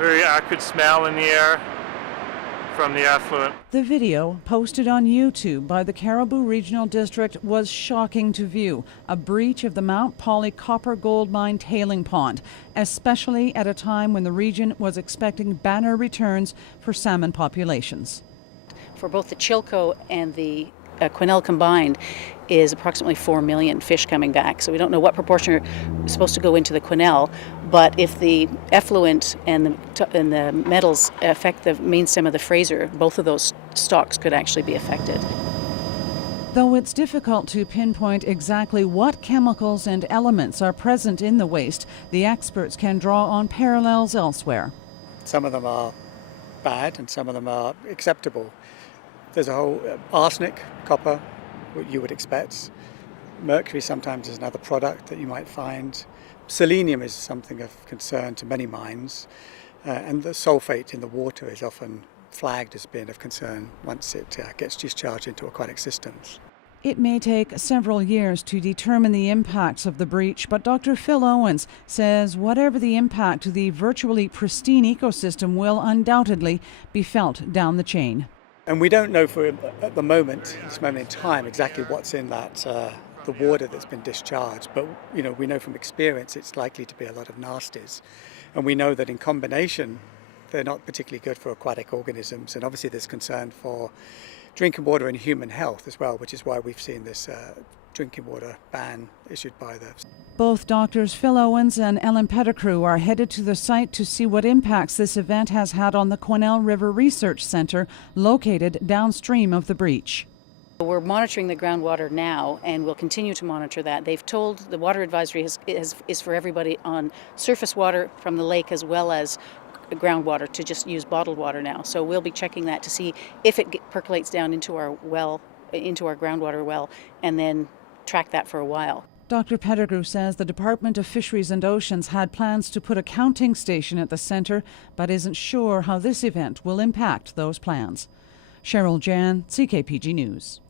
very acrid smell in the air from the effluent. The video, posted on YouTube by the Caribou Regional District, was shocking to view. A breach of the Mount Polley copper gold mine tailing pond, especially at a time when the region was expecting banner returns for salmon populations. For both the Chilco and the Quesnel combined is approximately 4 million fish coming back. So we don't know what proportion are supposed to go into the Quesnel, but if the effluent and the metals affect the main stem of the Fraser, both of those stocks could actually be affected. Though it's difficult to pinpoint exactly what chemicals and elements are present in the waste, the experts can draw on parallels elsewhere. Some of them are bad and some of them are acceptable. There's a whole arsenic, copper, what you would expect. Mercury sometimes is another product that you might find. Selenium is something of concern to many mines, and the sulfate in the water is often flagged as being of concern once it gets discharged into aquatic systems. It may take several years to determine the impacts of the breach, but Dr. Phil Owens says whatever the impact to the virtually pristine ecosystem will undoubtedly be felt down the chain. And we don't know at the moment, this moment in time, exactly what's in that the water that's been discharged. But we know from experience it's likely to be a lot of nasties, and we know that in combination they're not particularly good for aquatic organisms. And obviously there's concern for drinking water and human health as well, which is why we've seen this drinking water ban issued by the... Both doctors Phil Owens and Ellen Pettigrew are headed to the site to see what impacts this event has had on the Quesnel River Research Centre, located downstream of the breach. We're monitoring the groundwater now, and we'll continue to monitor that. They've told the water advisory is for everybody on surface water from the lake as well as groundwater to just use bottled water now. So we'll be checking that to see if it percolates down into our well, into our groundwater well, and then track that for a while. Dr. Pettigrew says the Department of Fisheries and Oceans had plans to put a counting station at the centre, but isn't sure how this event will impact those plans. Cheryl Jan, CKPG News.